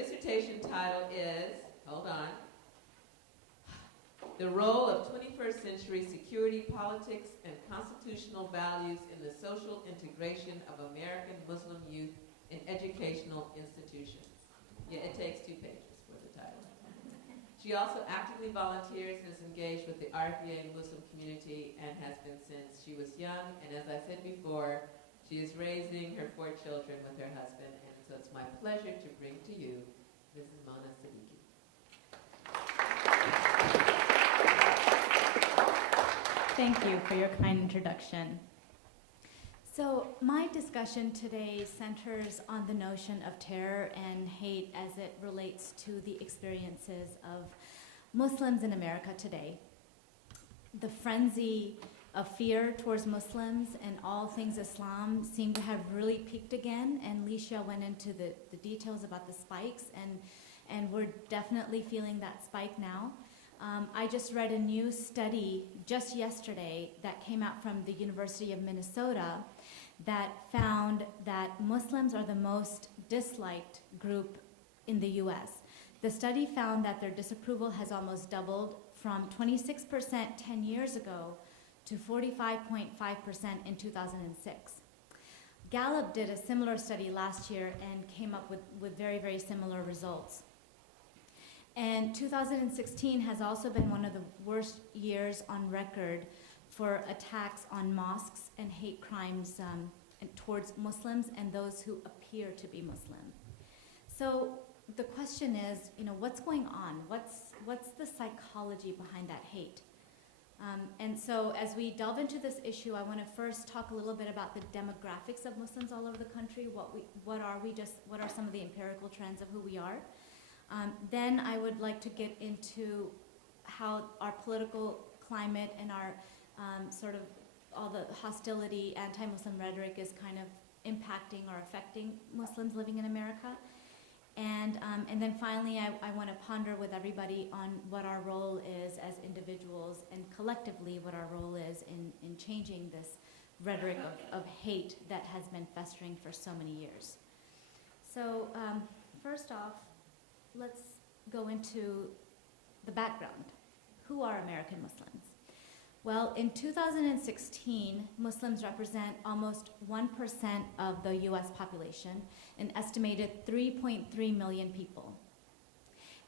dissertation title is, hold on, The Role of 21st Century Security Politics and Constitutional Values in the Social Integration of American Muslim Youth in Educational Institutions. Yeah, it takes 2 pages for the title. She also actively volunteers and is engaged with the RFEA Muslim community and has been since she was young. And as I said before, she is raising her 4 children with her husband. And so it's my pleasure to bring to you Mrs. Mona Siddiqui. Thank you for your kind introduction. So my discussion today centers on the notion of terror and hate as it relates to the experiences of Muslims in America today. The frenzy of fear towards Muslims and all things Islam seem to have really peaked again, and Licia went into the details about the spikes, and we're definitely feeling that spike now. I just read a new study just yesterday that came out from the University of Minnesota that found that Muslims are the most disliked group in the US. The study found that their disapproval has almost doubled from 26% 10 years ago to 45.5% in 2006. Gallup did a similar study last year and came up with very, very similar results. And 2016 has also been one of the worst years on record for attacks on mosques and hate crimes towards Muslims and those who appear to be Muslim. So the question is, what's going on? What's the psychology behind that hate? And so as we delve into this issue, I want to first talk a little bit about the demographics of Muslims all over the country. What are some of the empirical trends of who we are? Then I would like to get into how our political climate and our sort of all the hostility, anti-Muslim rhetoric is kind of impacting or affecting Muslims living in America. And then finally, I want to ponder with everybody on what our role is as individuals and collectively what our role is in changing this rhetoric of hate that has been festering for so many years. So first off, let's go into the background. Who are American Muslims? Well, in 2016, Muslims represent almost 1% of the US population, an estimated 3.3 million people.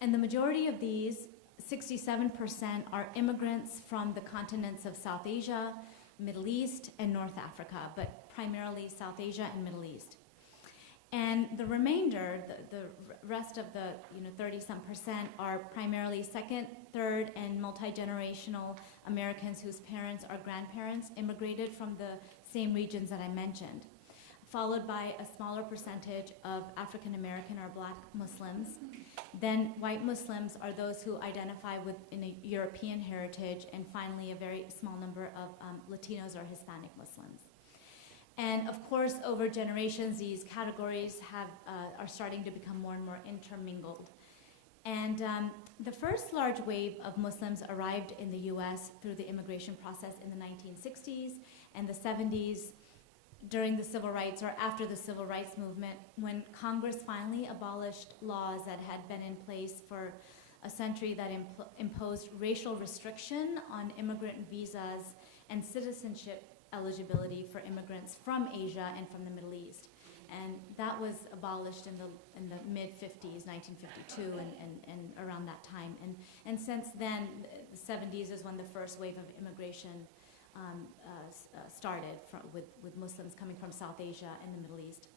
And the majority of these, 67%, are immigrants from the continents of South Asia, Middle East, and North Africa, but primarily South Asia and Middle East. And the remainder, the rest of the 30-some%, are primarily second, third, and multi-generational Americans whose parents or grandparents immigrated from the same regions that I mentioned, followed by a smaller percentage of African American or Black Muslims. Then white Muslims are those who identify with a European heritage, and finally a very small number of Latinos or Hispanic Muslims. And of course, over generations, these categories are starting to become more and more intermingled. And the first large wave of Muslims arrived in the US through the immigration process in the 1960s and the 70s during the civil rights or after the civil rights movement, when Congress finally abolished laws that had been in place for a century that imposed racial restriction on immigrant visas and citizenship eligibility for immigrants from Asia and from the Middle East. And that was abolished in the mid-50s, 1952, and around that time. And since then, the 70s is when the first wave of immigration started with Muslims coming from South Asia and the Middle East.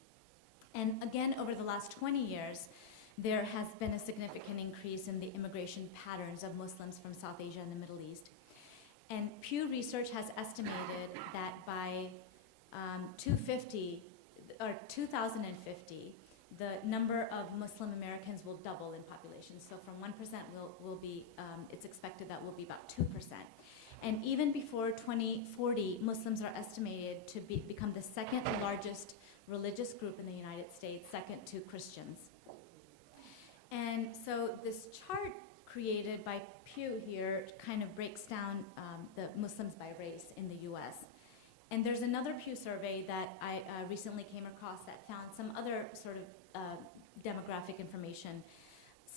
And again, over the last 20 years, there has been a significant increase in the immigration patterns of Muslims from South Asia and the Middle East. And Pew Research has estimated that by 2050, the number of Muslim Americans will double in population. So from 1% will be, it's expected that will be about 2%. And even before 2040, Muslims are estimated to become the second largest religious group in the United States, second to Christians. And so this chart created by Pew here kind of breaks down the Muslims by race in the US. And there's another Pew survey that I recently came across that found some other sort of demographic information.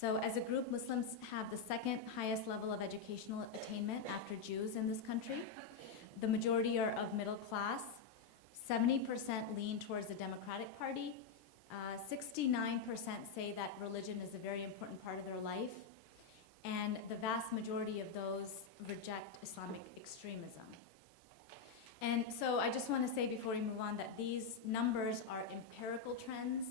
So as a group, Muslims have the second highest level of educational attainment after Jews in this country. The majority are of middle class. 70% lean towards the Democratic Party. 69% say that religion is a very important part of their life. And the vast majority of those reject Islamic extremism. And so I just want to say before we move on that these numbers are empirical trends.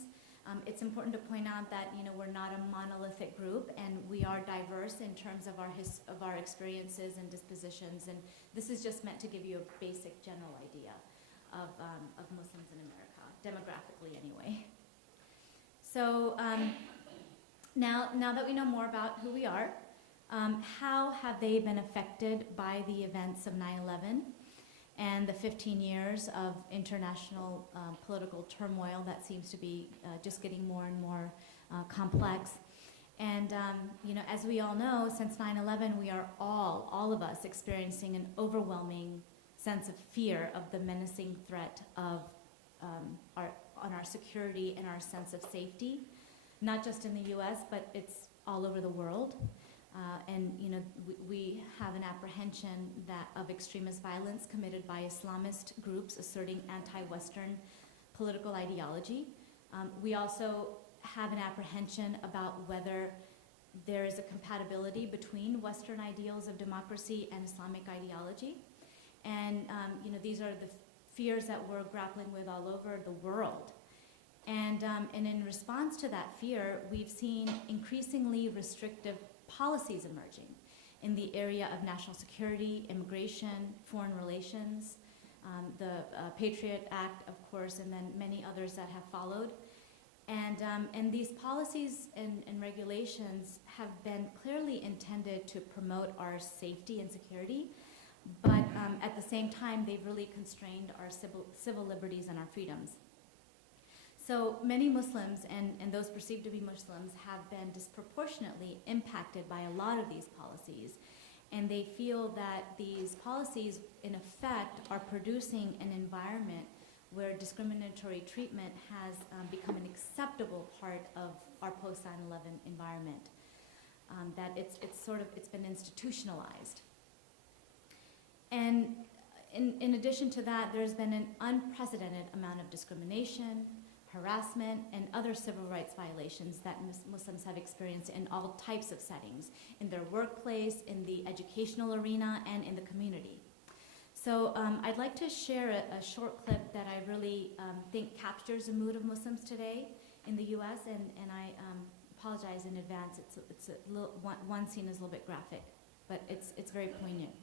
It's important to point out that we're not a monolithic group, and we are diverse in terms of our experiences and dispositions. And this is just meant to give you a basic general idea of Muslims in America, demographically anyway. So now that we know more about who we are, how have they been affected by the events of 9/11 and the 15 years of international political turmoil that seems to be just getting more and more complex? And as we all know, since 9/11, we are all of us experiencing an overwhelming sense of fear of the menacing threat of on our security and our sense of safety, not just in the U.S., but it's all over the world. And we have an apprehension of extremist violence committed by Islamist groups asserting anti-Western political ideology. We also have an apprehension about whether there is a compatibility between Western ideals of democracy and Islamic ideology. And these are the fears that we're grappling with all over the world. And in response to that fear, we've seen increasingly restrictive policies emerging in the area of national security, immigration, foreign relations, the Patriot Act, of course, and then many others that have followed. And these policies and regulations have been clearly intended to promote our safety and security, but at the same time, they've really constrained our civil liberties and our freedoms. So many Muslims and those perceived to be Muslims have been disproportionately impacted by a lot of these policies. And they feel that these policies, in effect, are producing an environment where discriminatory treatment has become an acceptable part of our post-9/11 environment. That it's been institutionalized. And in addition to that, there's been an unprecedented amount of discrimination, harassment, and other civil rights violations that Muslims have experienced in all types of settings, in their workplace, in the educational arena, and in the community. So I'd like to share a short clip that I really think captures the mood of Muslims today in the U.S., and I apologize in advance. It's a little, one scene is a little bit graphic, but it's very poignant.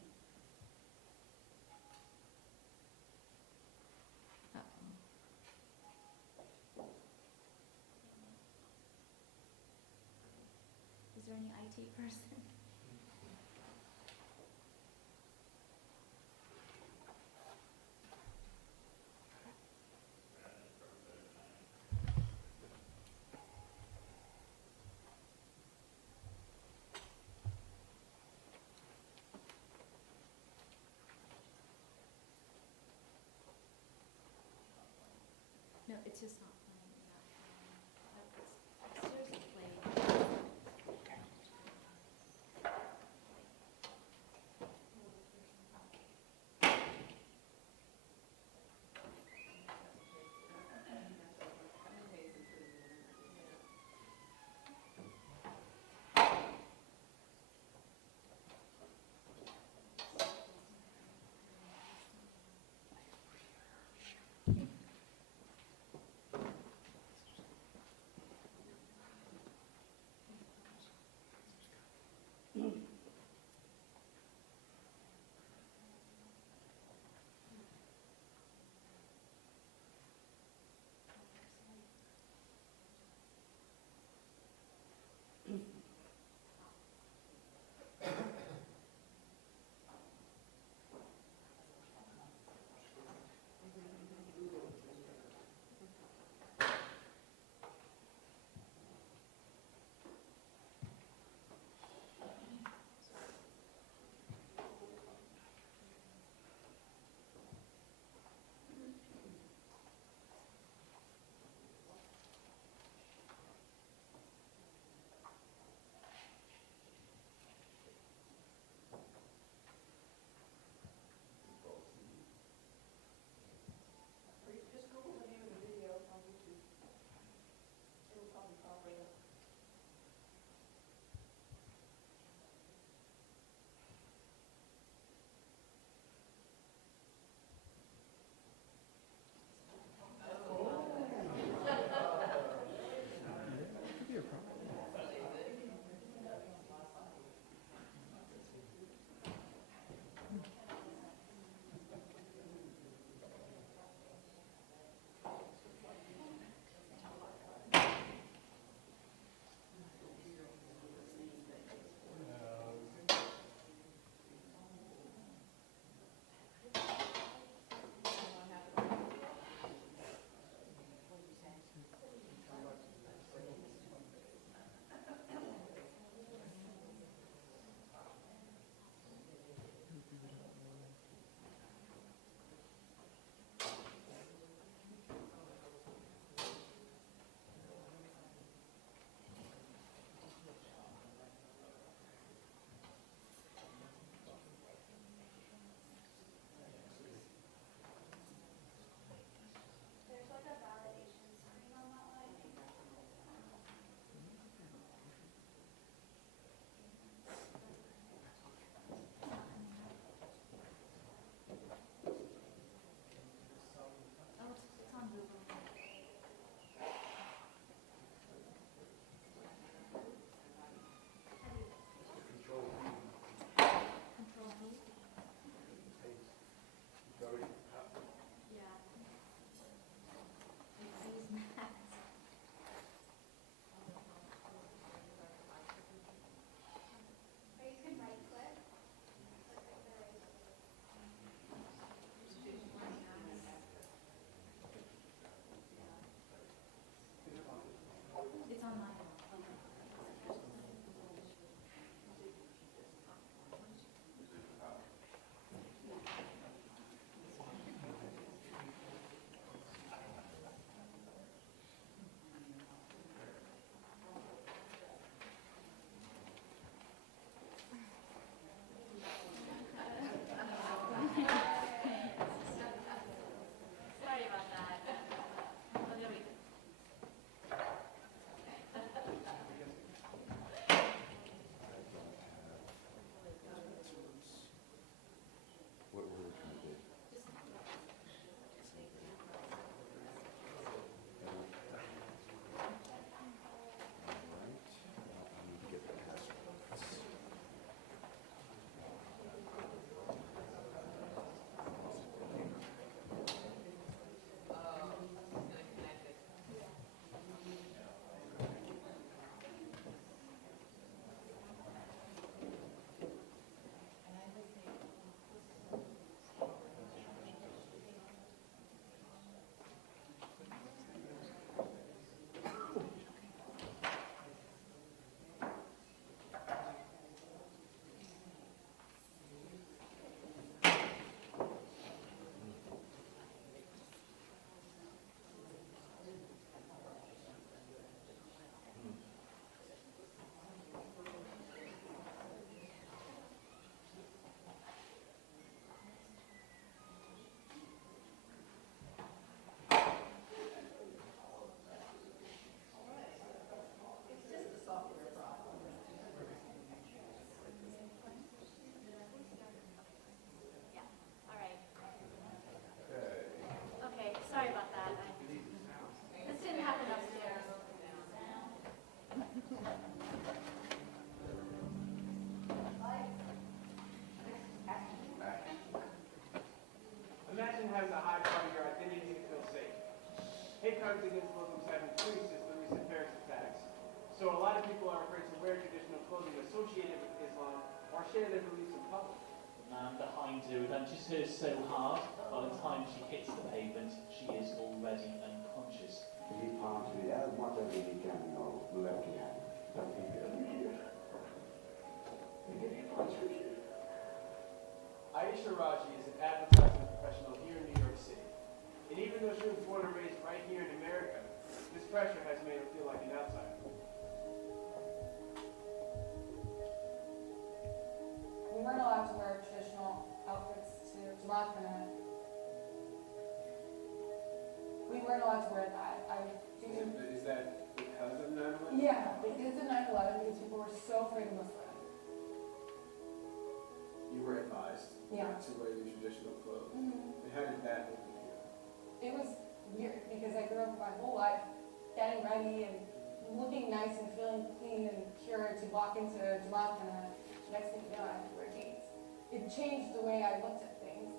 Is there any IT person? No, it's just not playing. It's seriously playing. Imagine having to hide part of your identity to feel safe. Hate crimes against Muslims have increased since the recent Paris attacks. So a lot of people are afraid to wear traditional clothing associated with Islam or share their beliefs in public. The man behind her punches her so hard, by the time she hits the pavement, she is already unconscious. He punches me as much as he can, left hand. But he doesn't hear. He punches me. Aisha Raji is an advertising professional here in New York City. And even though she was born and raised right here in America, this pressure has made her feel like an outsider. We weren't allowed to wear traditional outfits to Jamaat. We weren't allowed to wear that. Is that because of 9/11? Yeah, because of 9/11, because people were so afraid of Muslims. You were advised Yeah. not to wear your traditional clothes. Mm-hmm. And how did that make you feel? It was weird because I grew up my whole life getting ready and looking nice and feeling clean and pure to walk into Jamaat. Next thing you know, I had to wear jeans. It changed the way I looked at things.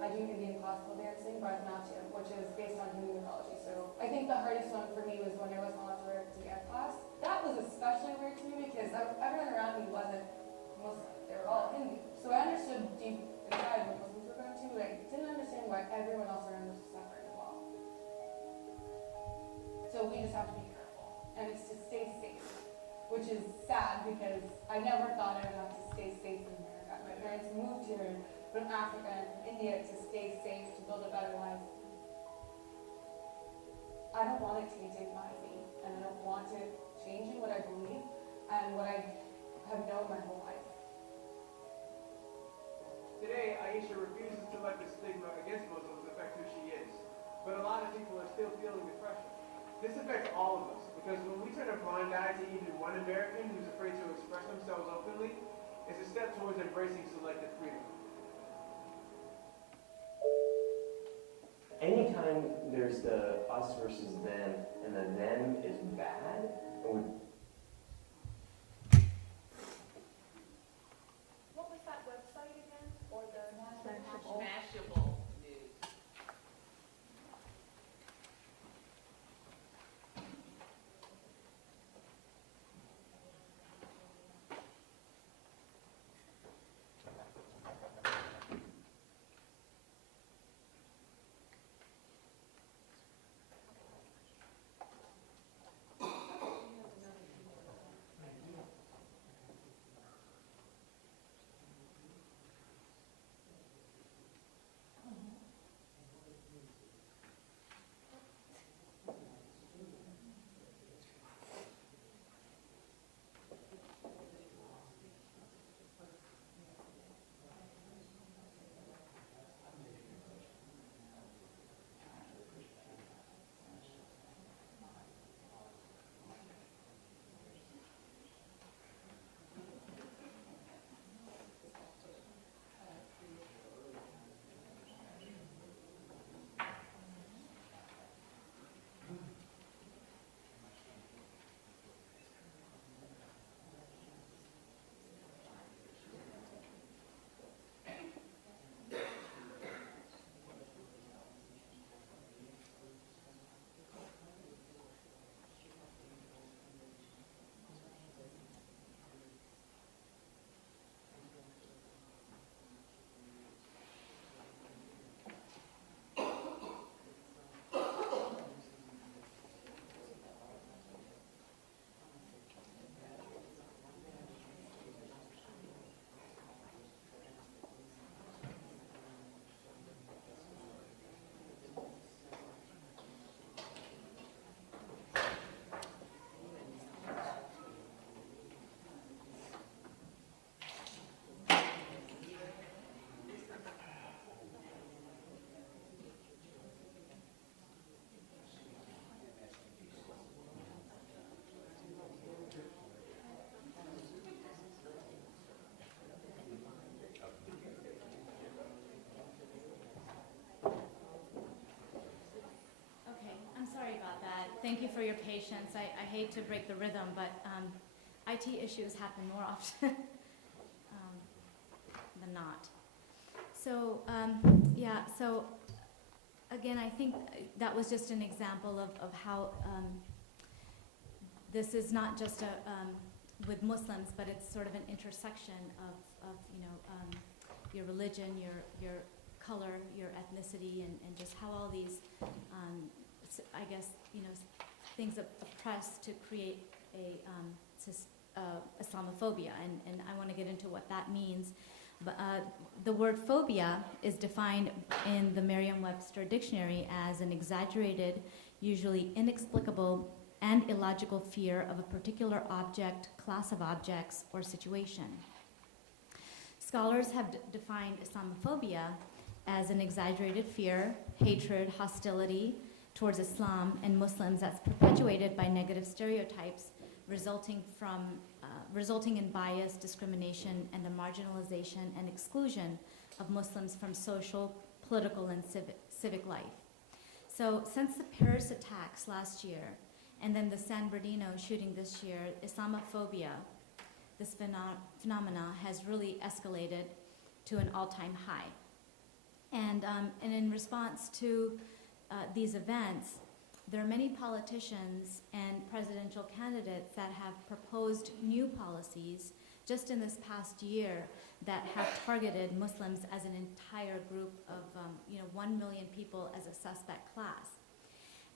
I do Indian classical dancing, Bharatanatyam, which is based on Hindu mythology. So I think the hardest one for me was when I wasn't allowed to wear it to dance class. That was especially weird to me because everyone around me wasn't Muslim. They were all Hindu. So I understood deep inside what Muslims were going to, but I didn't understand why everyone else around us was suffering as well. So we just have to be careful. And it's to stay safe, which is sad because I never thought I would have to stay safe in America. My parents moved here from Africa and from India to stay safe, to build a better life. I don't want it to be taken out of me, and I don't want it changing what I believe and what I have known my whole life. Today, Aisha refuses to let the stigma against Muslims affect who she is. But a lot of people are still feeling the pressure. This affects all of us, because when we turn a blind eye to even one American who's afraid to express themselves openly, it's a step towards embracing selective freedom. Anytime there's the us versus them, and the them is bad, and we What was that website again? Or the Mashable news. Thank you for your patience. I hate to break the rhythm, but IT issues happen more often than not. So, yeah, so again, I think that was just an example of how this is not just with Muslims, but it's sort of an intersection of your religion, your color, your ethnicity, and just how all these, I guess, things oppress to create Islamophobia, and I want to get into what that means. But the word phobia is defined in the Merriam-Webster dictionary as an exaggerated, usually inexplicable, and illogical fear of a particular object, class of objects, or situation. Scholars have defined Islamophobia as an exaggerated fear, hatred, hostility towards Islam and Muslims that's perpetuated by negative stereotypes resulting in bias, discrimination, and the marginalization and exclusion of Muslims from social, political, and civic life. So since the Paris attacks last year, and then the San Bernardino shooting this year, Islamophobia, this phenomena, has really escalated to an all-time high. And in response to these events, there are many politicians and presidential candidates that have proposed new policies just in this past year that have targeted Muslims as an entire group of 1 million people as a suspect class.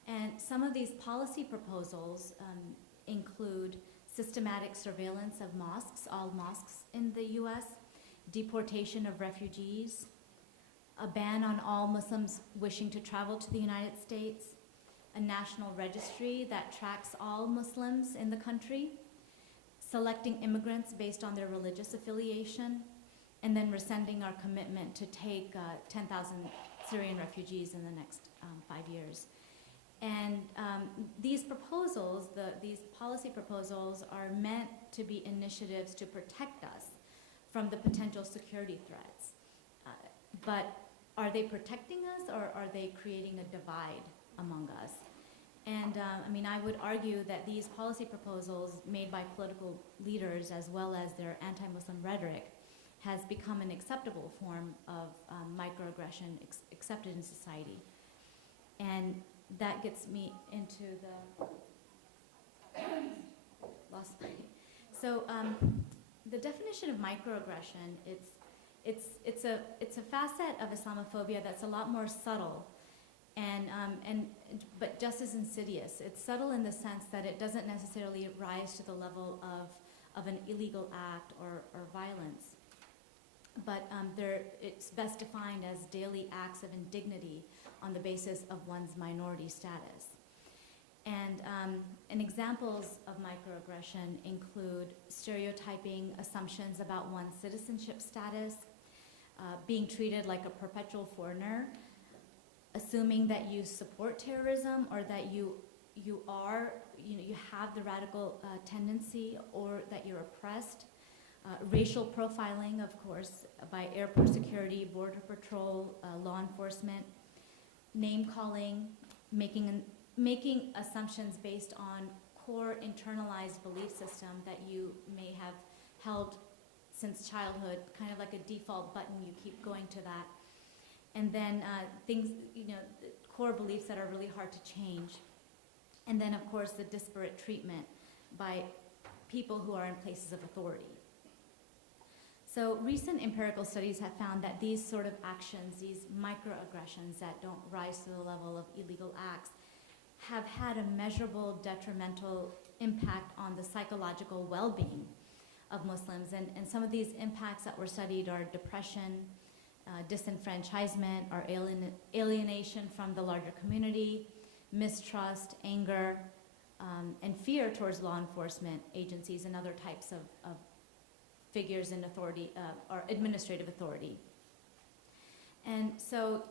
And some of these policy proposals include systematic surveillance of mosques, all mosques in the US, deportation of refugees, a ban on all Muslims wishing to travel to the United States, a national registry that tracks all Muslims in the country, selecting immigrants based on their religious affiliation, and then rescinding our commitment to take 10,000 Syrian refugees in the next 5 years. And these proposals, these policy proposals, are meant to be initiatives to protect us from the potential security threats. But are they protecting us, or are they creating a divide among us? And I would argue that these policy proposals made by political leaders, as well as their anti-Muslim rhetoric, has become an acceptable form of microaggression accepted in society. And that gets me into So the definition of microaggression, it's a facet of Islamophobia that's a lot more subtle, but just as insidious. It's subtle in the sense that it doesn't necessarily rise to the level of an illegal act or violence, but it's best defined as daily acts of indignity on the basis of one's minority status. And examples of microaggression include stereotyping assumptions about one's citizenship status, being treated like a perpetual foreigner, assuming that you support terrorism or that you have the radical tendency, or that you're oppressed, racial profiling, of course, by airport security, border patrol, law enforcement, name calling, making assumptions based on core internalized belief system that you may have held since childhood, kind of like a default button, you keep going to that. And then things, core beliefs that are really hard to change. And then, of course, the disparate treatment by people who are in places of authority. So recent empirical studies have found that these sort of actions, these microaggressions that don't rise to the level of illegal acts, have had a measurable detrimental impact on the psychological well-being of Muslims. And some of these impacts that were studied are depression, disenfranchisement, or alienation from the larger community, mistrust, anger, and fear towards law enforcement agencies and other types of figures in authority or administrative authority. And so,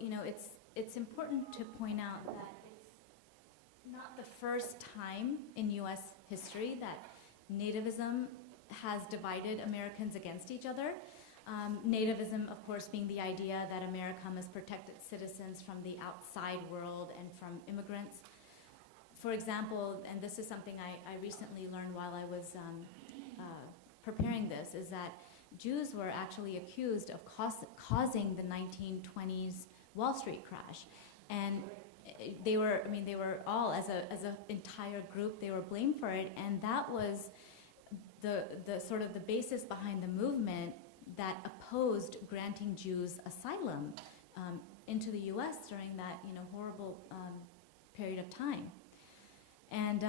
it's important to point out that it's not the first time in U.S. history that nativism has divided Americans against each other. Nativism, of course, being the idea that America must protect its citizens from the outside world and from immigrants. for example, and this is something I recently learned while I was preparing this, is that Jews were actually accused of causing the 1920s Wall Street crash. And they were all, as an entire group, they were blamed for it, and that was the sort of the basis behind the movement that opposed granting Jews asylum into the U.S. during that horrible period of time. And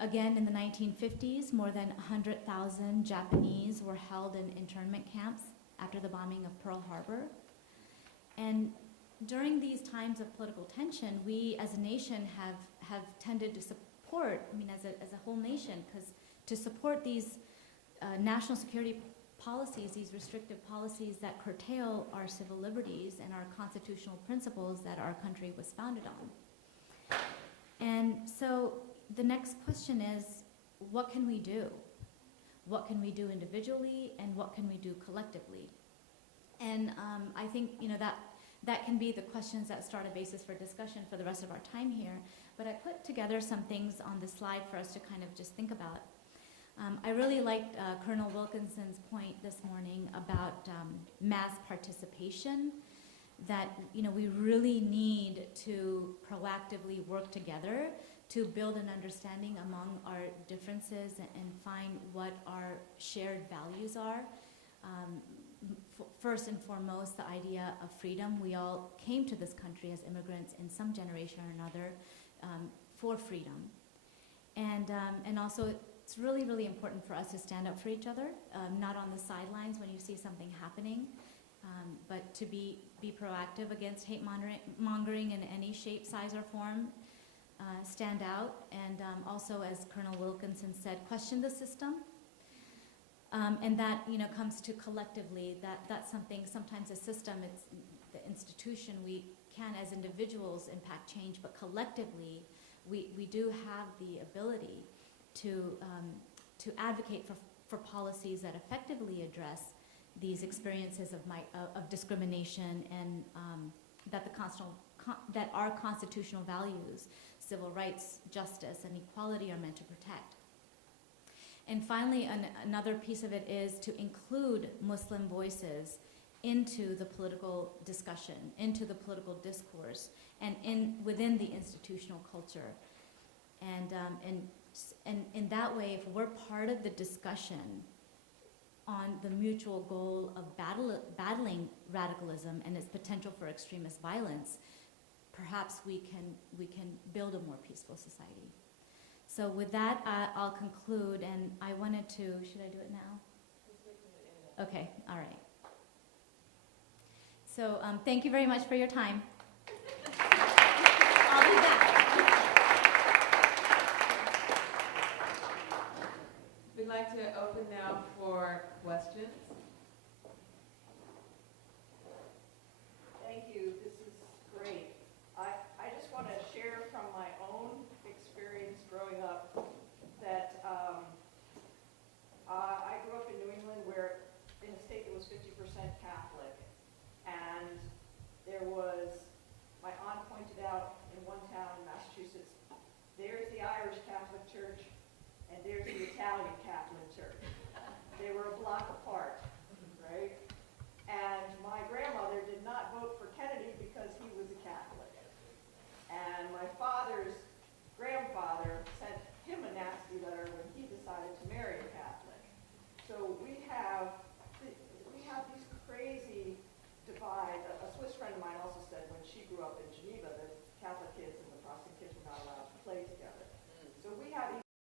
again, in the 1950s, more than 100,000 Japanese were held in internment camps after the bombing of Pearl Harbor. And during these times of political tension, we as a nation have tended to support, as a whole nation, because to support these national security policies, these restrictive policies that curtail our civil liberties and our constitutional principles that our country was founded on. And so the next question is, what can we do? What can we do individually, and what can we do collectively? And I think that can be the questions that start a basis for discussion for the rest of our time here. But I put together some things on the slide for us to kind of just think about. I really liked Colonel Wilkinson's point this morning about mass participation, that we really need to proactively work together to build an understanding among our differences and find what our shared values are. First and foremost, the idea of freedom. We all came to this country as immigrants in some generation or another for freedom. And also, it's really, really important for us to stand up for each other, not on the sidelines when you see something happening, but to be proactive against hate mongering in any shape, size, or form. Stand out, and also, as Colonel Wilkinson said, question the system. And that comes to collectively, that's something, sometimes a system, it's the institution, we can as individuals impact change, but collectively we do have the ability to advocate for policies that effectively address these experiences of discrimination, and that our constitutional values, civil rights, justice, and equality are meant to protect. And finally, another piece of it is to include Muslim voices into the political discussion, into the political discourse, and within the institutional culture. And in that way, if we're part of the discussion on the mutual goal of battling radicalism and its potential for extremist violence, perhaps we can build a more peaceful society. So with that, I'll conclude, and I wanted to, should I do it now? Okay, all right. So thank you very much for your time. I'll be back. We'd like to open now for questions.